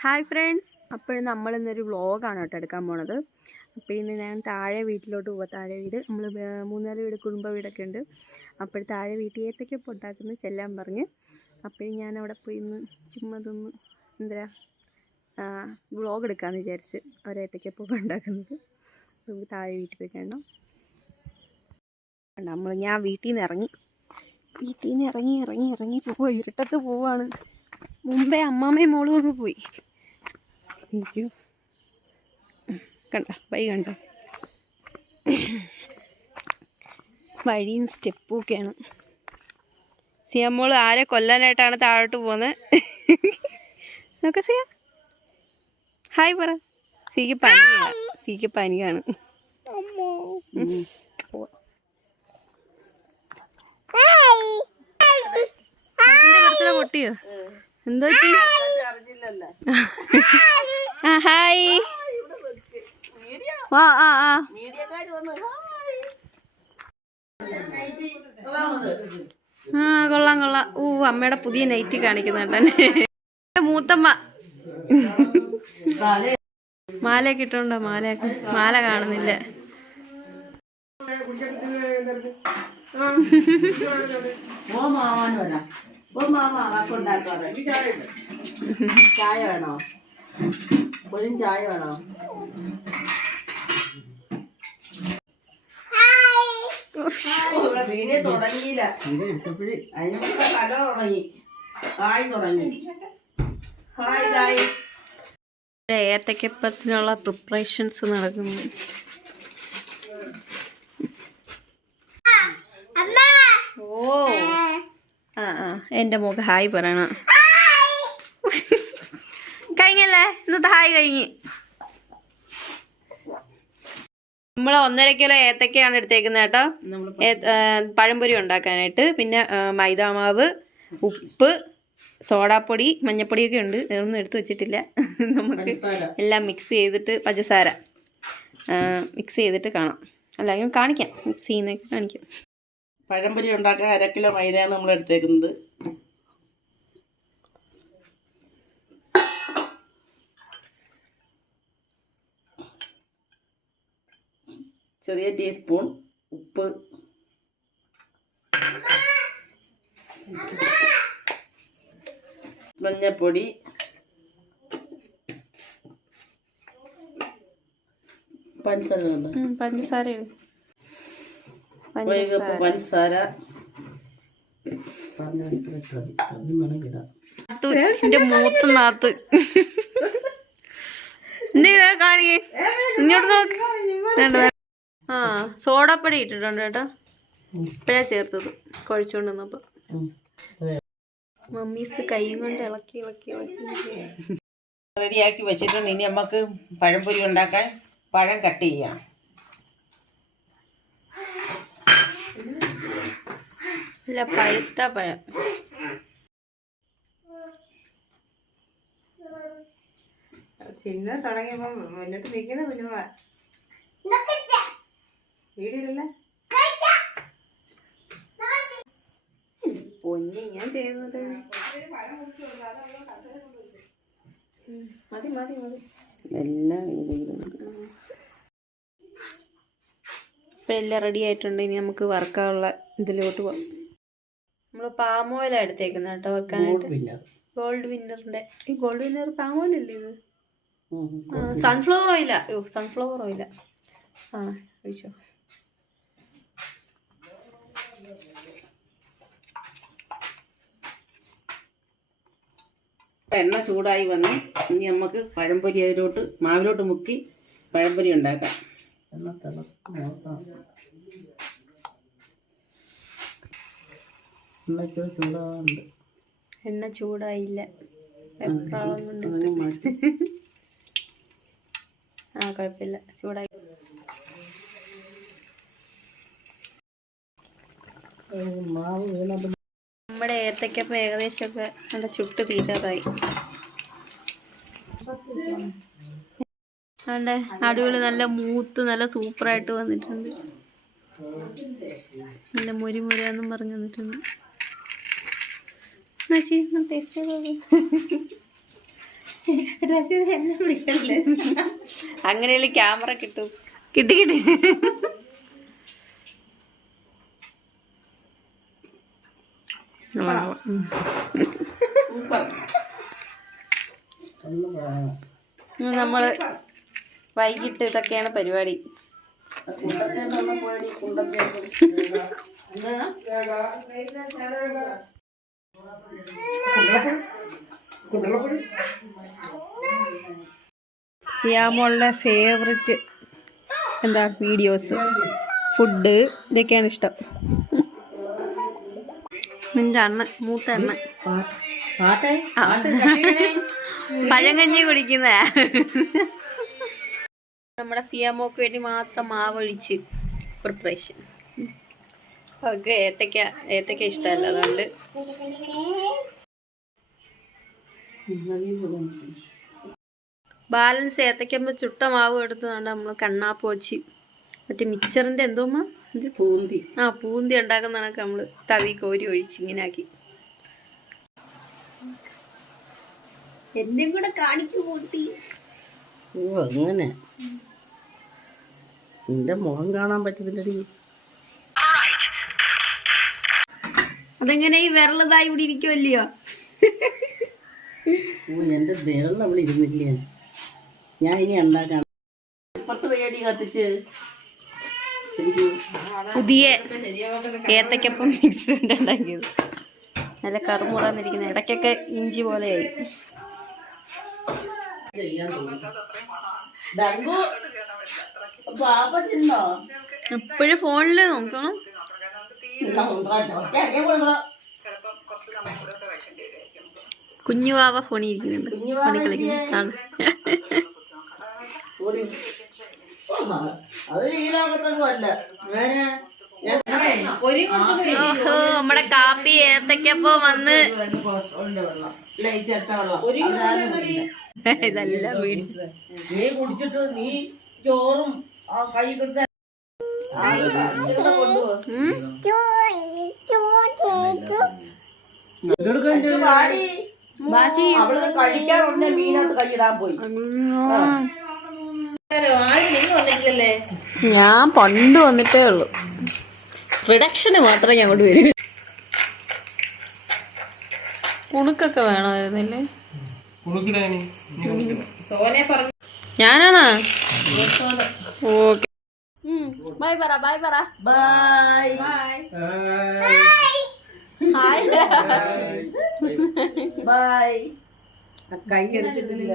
Hi friends, അപ്പോൾ നമ്മളിന്നൊരു വ്ളോഗാണ് കേട്ടോ എടുക്കാൻ പോണത്. അപ്പോൾ ഇന്ന് ഞാൻ താഴെ വീട്ടിലോട്ട് പോവാം. താഴെ വീട് നമ്മൾ 3-4 വീട് കുടുംബ വീടൊക്കെ ഉണ്ട്. അപ്പോൾ താഴെ വീട്ടിൽ ഏത്തക്കപ്പം ഉണ്ടാക്കുന്നത് ചെല്ലാൻ പറഞ്ഞ്, അപ്പോൾ ഞാൻ അവിടെ പോയി ഇന്ന് ചുമ്മാ ഇതൊന്ന് എന്താ വ്ളോഗ് എടുക്കാമെന്ന് വിചാരിച്ച് ഒരേത്തക്കപ്പം ഉണ്ടാക്കുന്നത്. നമുക്ക് താഴെ വീട്ടിൽ പോയി കാണാം. ഞാൻ വീട്ടിൽ നിന്ന് ഇറങ്ങി പോവുക, ഇരുട്ടത്ത് പോവാണ്. മുമ്പേ അമ്മാമ്മയും മോളും ഒന്ന് പോയി. എനിക്ക് കണ്ട വഴിയും സ്റ്റെപ്പും ഒക്കെയാണ്. സിയമോൾ ആരെ കൊല്ലാനായിട്ടാണ് താഴോട്ട് പോകുന്നത്. നോക്ക സിയ, ഹായ് പറ. സിക്ക് പനിയാണ്. ബർത്ത്ഡേ പൊട്ടിയോ? എന്തോ ഹായ്. കൊള്ളാം. അമ്മയുടെ പുതിയ നൈറ്റ് കാണിക്കുന്നുണ്ട്. മൂത്തമ്മ മാലയൊക്കെ ഇട്ടോണ്ടോ? മാല കാണുന്നില്ല. ചായ വേണോ? ചായ വേണോ? വീഡിയോ തുടങ്ങിയില്ല. അതിനുള്ള കല തുടങ്ങി. ഏത്തക്കപ്പത്തിനുള്ള പ്രിപ്പറേഷൻസ് നടക്കുന്നു. എൻ്റെ മോക്ക് ഹായ് പറയണം. കഴിഞ്ഞല്ലേ? ഇന്നത്തെ ഹായ് കഴിഞ്ഞ്. നമ്മൾ 1.5 കിലോ ഏത്തക്കയാണ് എടുത്തേക്കുന്നത് കേട്ടോ, പഴംപൊരി ഉണ്ടാക്കാനായിട്ട്. പിന്നെ മൈദാമാവ്, ഉപ്പ്, സോഡാപ്പൊടി, മഞ്ഞപ്പൊടിയൊക്കെ ഉണ്ട്. ഇതൊന്നും എടുത്തു വെച്ചിട്ടില്ല. നമുക്ക് എല്ലാം മിക്സ് ചെയ്തിട്ട്, പഞ്ചസാര മിക്സ് ചെയ്തിട്ട് കാണാം. അല്ലെങ്കിൽ കാണിക്കാം, മിക്സ് ചെയ്യുന്നതൊക്കെ കാണിക്കാം. പഴംപൊരി ഉണ്ടാക്കാൻ 1/2 കിലോ മൈദയാണ് നമ്മൾ എടുത്തേക്കുന്നത്. ചെറിയ ടീസ്പൂൺ ഉപ്പ്, മഞ്ഞപ്പൊടി, പഞ്ചസാര, എന്റെ മൂത്ത നാത്ത് കാണിക്കേ, ഇങ്ങോട്ട് നോക്ക്. സോഡാപ്പൊടി ഇട്ടിട്ടുണ്ട് കേട്ടോ, ഇപ്പഴാ ചേർത്തത് കുഴച്ചുകൊണ്ട് വന്നപ്പോ. മമ്മീസ് കൈ കൊണ്ട് ഇളക്കി റെഡിയാക്കി വെച്ചിട്ടുണ്ട്. ഇനി നമുക്ക് പഴംപൊരി ഉണ്ടാക്കാൻ പഴം കട്ട് ചെയ്യാം. ഇല്ല, പഴുത്ത പഴം. ചിന്ന തുടങ്ങിയപ്പോ മുന്നോട്ട് നിൽക്കുന്ന കുഞ്ഞുമ്മ വീടില്ല. പൊന്നി ഞാൻ ചെയ്യുന്നത് മതി എല്ലാം ഇപ്പം എല്ലാം റെഡി ആയിട്ടുണ്ട്. ഇനി നമുക്ക് വറുക്കാനുള്ള ഇതിലോട്ട് പോവാം. നമ്മൾ പാം ഓയിലാണ് എടുത്തേക്കുന്നത് കേട്ടോ വെക്കാനായിട്ട്. ഗോൾഡ് വിന്നറിന്റെ. ഈ ഗോൾഡ് വിന്നർ പാം ഓയിലല്ലേ ഇത്? സൺഫ്ലവർ ഓയിലാ. സൺഫ്ലവർ ഓയിലാ. ഒഴിച്ചോ. എണ്ണ ചൂടായി വന്ന് ഇനി നമുക്ക് പഴംപൊരി അതിലോട്ട് മാവിലോട്ട് മുക്കി പഴംപൊരി ഉണ്ടാക്കാം. എണ്ണ ചൂടായില്ല. കുഴപ്പമില്ല, ചൂടായി. നമ്മുടെ ഏത്തക്കപ്പം ഏകദേശമൊക്കെ നല്ല ചുട്ട് തീരാറായി. അടിപൊളി, നല്ല മൂത്ത് നല്ല സൂപ്പറായിട്ട് വന്നിട്ടുണ്ട്. നല്ല മുരിമുരാന്നും പറഞ്ഞു വന്നിട്ടുണ്ട്. ടേസ്റ്റ് എന്നെ വിളിക്കല്ലേ. അങ്ങനെയല്ലേ ക്യാമറ കിട്ടും. കിട്ടി കിട്ടി. നമ്മള് വൈകിട്ട് ഇതൊക്കെയാണ് പരിപാടി. സിയാമോളുടെ ഫേവററ്റ് എന്താ വീഡിയോസ്, ഫുഡ്, ഇതൊക്കെയാണ് ഇഷ്ടം. നിന്റെ അണ്ണൻ, മൂത്ത അണ്ണൻ പഴങ്കഞ്ഞി കുടിക്കുന്ന നമ്മുടെ സിയാമോക്ക് വേണ്ടി മാത്രം മാവൊഴിച്ച് പ്രിപ്പറേഷൻ. അവർക്ക് ഏത്തക്ക ഇഷ്ടമല്ല, അതുകൊണ്ട് ബാലൻസ് ഏത്തയ്ക്കുമ്പോൾ ചുട്ട മാവ് എടുത്തുകൊണ്ട് നമ്മൾ കണ്ണാപ്പ് വെച്ച് മറ്റേ മിക്സറിൻ്റെ എന്തോമ്മ പൂന്തി പൂന്തി ഉണ്ടാക്കുന്നതൊക്കെ നമ്മൾ തവി കോരി ഒഴിച്ച് ഇങ്ങനെ ആക്കി. എന്നെയും കൂടെ കാണിക്കു പൂന്തി. ഓ അങ്ങനെ നിന്റെ മുഖം കാണാൻ പറ്റത്തില്ലടി. അതെങ്ങനെ ഈ വിരളതായി ഇവിടെ ഇരിക്കുമല്ലയോ? എന്റെ വിരൽ അവിടെ ഇരുന്നില്ലേ. ഞാൻ ഇനി ഉണ്ടാക്കാം. 10 പേടി കത്തിച്ച് പുതിയ ഏത്തക്കപ്പം മിക്സ് ഉണ്ടാക്കിയത്. നല്ല കറുമുറന്നിരിക്കുന്ന, ഇടയ്ക്കൊക്കെ ഇഞ്ചി പോലെയായി. എപ്പോഴും ഫോണില് നോക്കണം. കുഞ്ഞു വാവ ഫോണിൽ ഇരിക്കുന്നുണ്ട്, ഫോണിൽ കളിക്കുന്നു. ഓഹോ, നമ്മുടെ കാപ്പി ഏത്തക്കപ്പം വന്ന് ഇതെല്ലാം വീട് നീ കുടിച്ചിട്ട് നീ ചോറും കൈ കൊടുത്ത കഴിക്കാറുണ്ട്. മീനകത്ത് കൈയിടാൻ പോയി. ഞാൻ പണ്ട് വന്നിട്ടേ ഉള്ളു, റിഡക്ഷന് മാത്രമേ ഞാൻ കൊണ്ട് വരൂ. കുണുക്കൊക്കെ വേണമായിരുന്നില്ലേ? ഞാനാണോ? ഓക്കെ, ബൈ പറ, ബൈ പറ, ബൈ ഹായ് ബൈ. കൈ എടുത്തിട്ടില്ല.